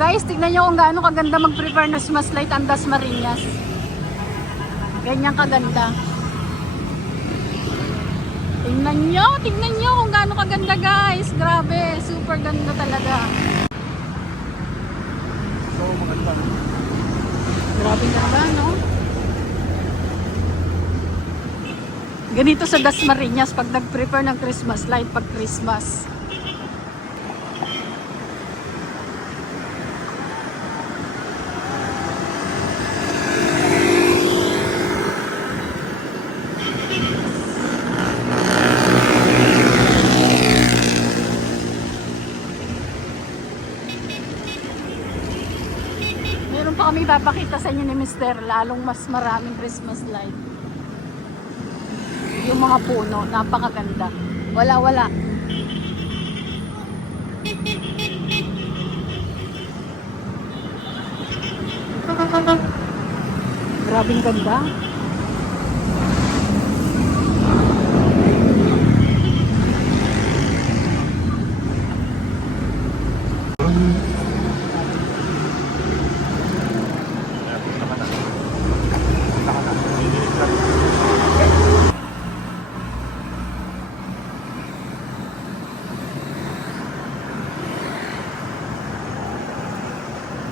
Guys, tignan nyo kung gaano kaganda mag-prepare na Christmas light ang Dasmariñas. Ganyan kaganda. Tignan nyo kung gaano kaganda guys. Grabe, super ganda talaga. So, maganda. Grabe ganda, no? Ganito sa Dasmariñas pag nag-prepare ng Christmas light pag Christmas. Meron pa kami papakita sa inyo ni Mr. Lalong mas maraming Christmas light. Yung mga puno, napakaganda. Wala. Grabing ganda.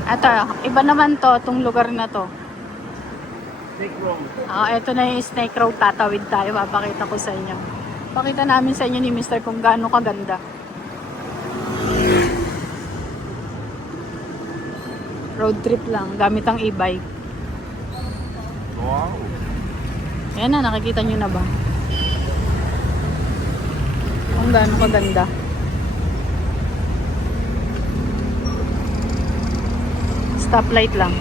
Ito, iba naman to, itong lugar na to. Snake roll. Ito na yung Snake Road, tatawid tayo, papakita ko sa inyo. Pakita namin sa inyo ni Mr. kung gaano kaganda. Road trip lang, gamit ang e-bike. Wow. Ayan na, nakikita nyo na ba? Kung gaano kaganda. Stoplight lang.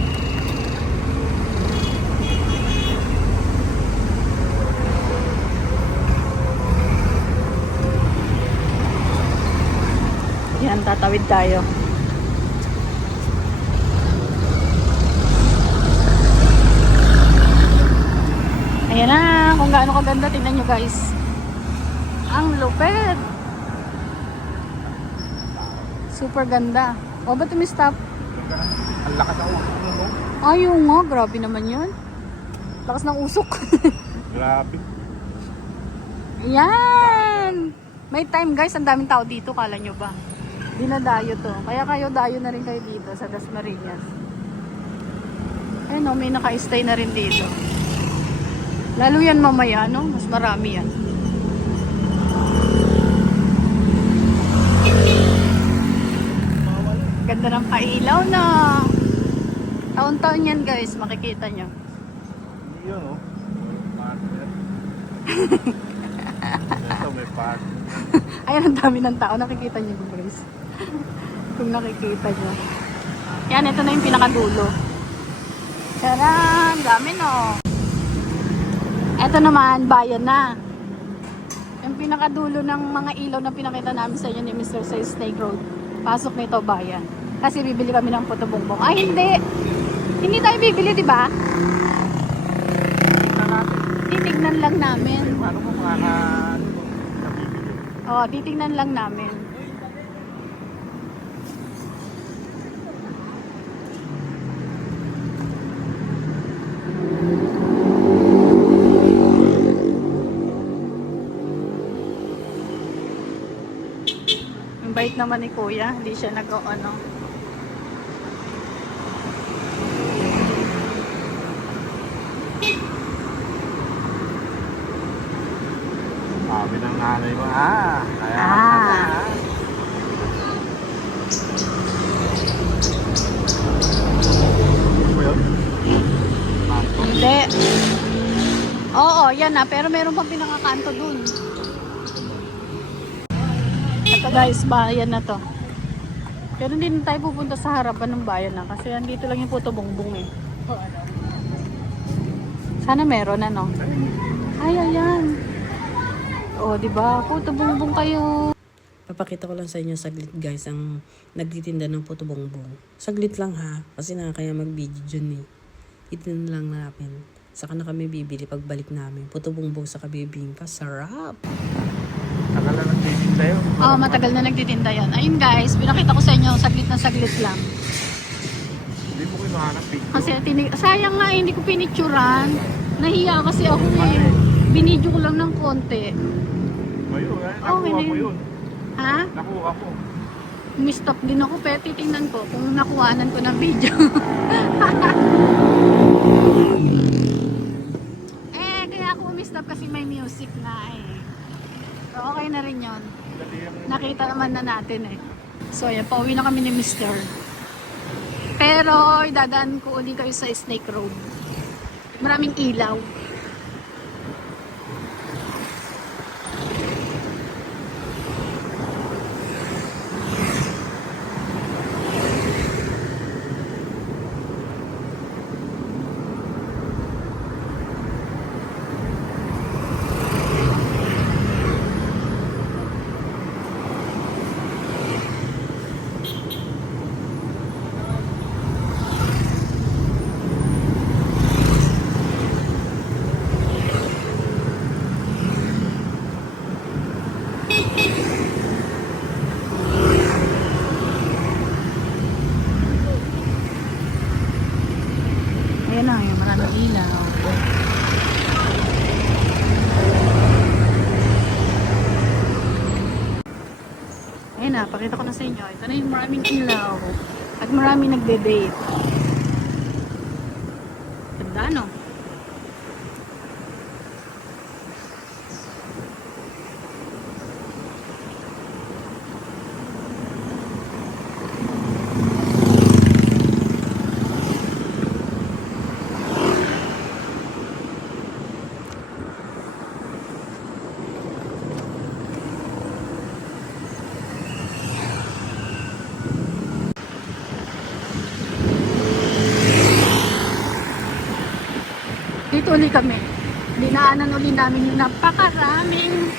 Yan, tatawid tayo. Ayan na, kung gaano kaganda, tingnan nyo guys. Ang lupit. Super ganda. O, ba't umi-stop? Ang lakas ako. Ayaw nga, grabe naman yun. Lakas ng usok. Grabe. Yan! May time guys, ang daming tao dito, kala nyo ba? Dinadayo to. Kaya kayo dayo na rin kayo dito sa Dasmariñas. Ayun o, may naka-stay na rin dito. Lalo yan mamaya, no? Mas marami yan. Ganda ng pailaw na. Taon-taon yan guys, makikita nyo. Hindi yun, oh. Partner. Ito, may partner. Ayun, ang dami ng tao. Nakikita nyo guys. Kung nakikita nyo. Yan, ito na yung pinakadulo. Taran! Dami no. Ito naman, bayan na. Yung pinakadulo ng mga ilaw na pinakita namin sa inyo ni Mr. sa Snake Road. Pasok nito bayan. Kasi bibili kami ng puto bongbong. Ay, hindi! Hindi tayo bibili, di ba? Titignan lang namin. Ano kung nabibili? Oo, titignan lang namin. Ang bait naman ni Kuya, hindi siya nag-ano. Sabi ng nanay mo, kaya Hindi. Oo, yan na. Pero meron pang pinakakanto dun. Ito guys, bayan na to. Pero hindi na tayo pupunta sa harapan ng bayan na. Kasi andito lang yung puto bongbong eh. Sana meron ano. Ay, ayan. O, diba? Puto bongbong kayo. Papakita ko lang sa inyo saglit guys ang nagtitinda ng puto bongbong. Saglit lang ha, kasi nakakaya mag-video dyan eh. Itin lang namin. Saka na kami bibili pagbalik namin. Puto bongbong sa kabibingka, sarap! Tagal na nagtitinda yun. Oo, matagal na nagtitinda yan. Ayun guys, pinakita ko sa inyo, saglit na saglit lang. hanap picture. Kasi sayang nga, hindi ko pinicturan. Nahiya kasi ako eh. Binidyo ko lang ng konti. Ayun, Okay nakuha na ko yun. yun. Ha? Nakuha ko. Mistop din ako, pero titingnan ko kung nakuhanan ko ng video. Kaya ako mistop kasi may music na eh. So, okay na rin yun. Nakita naman na natin eh. So, ayan, pauwi na kami ni Mr. Pero, idadaan ko uli kayo sa Snake Road. Maraming ilaw. Ayan na, yung maraming ilaw. Ayan na, pakita ko na sa inyo. Ito na yung maraming ilaw. At maraming nagde-date. Ganda, no? Dito ulit kami. Dinaanan ulit namin yung napakaraming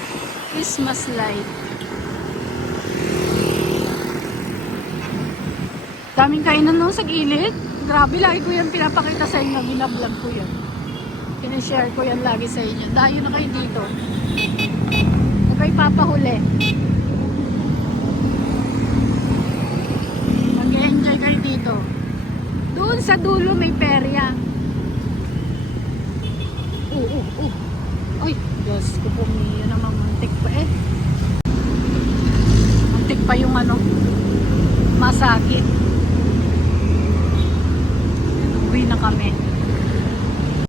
Christmas light. Daming kainan no sa gilid. Grabe, lagi ko yan pinapakita sa inyo. Binablog ko yan. Pinashare ko yan lagi sa inyo. Dayo na kayo dito. Huwag kayo papahuli. Mag-enjoy kayo dito. Doon sa dulo may perya. Ay, Diyos ko po, yun naman mantik pa eh. Mantik pa yung ano, masakit. Uwi na kami.